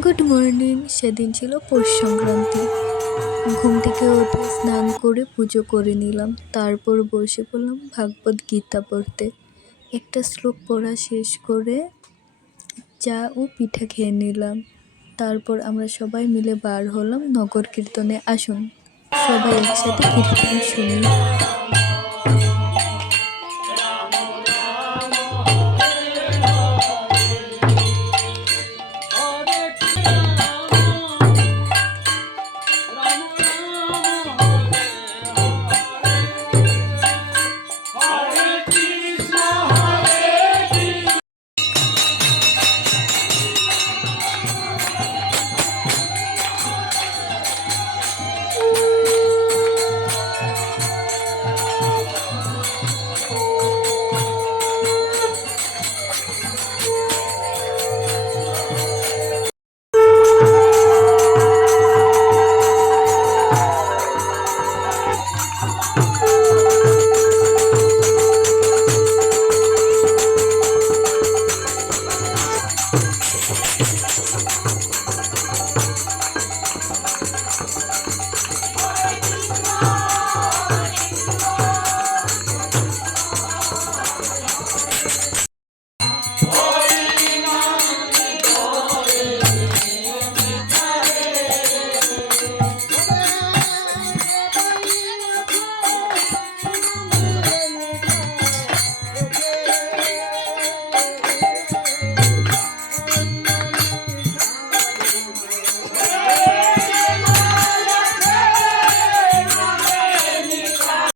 Good morning সেদিন ছিল পৌষ সংক্রান্তি। ঘুম থেকে উঠে স্নান করে পুজো করে নিলাম। তারপর বসে পড়লাম ভাগবত গীতা পড়তে। একটা শ্লোক পড়া শেষ করে চা ও পিঠা খেয়ে নিলাম। তারপর আমরা সবাই মিলে বার হলাম নগর কীর্তনে। আসুন, সবাই একসাথে কীর্তন শুনি।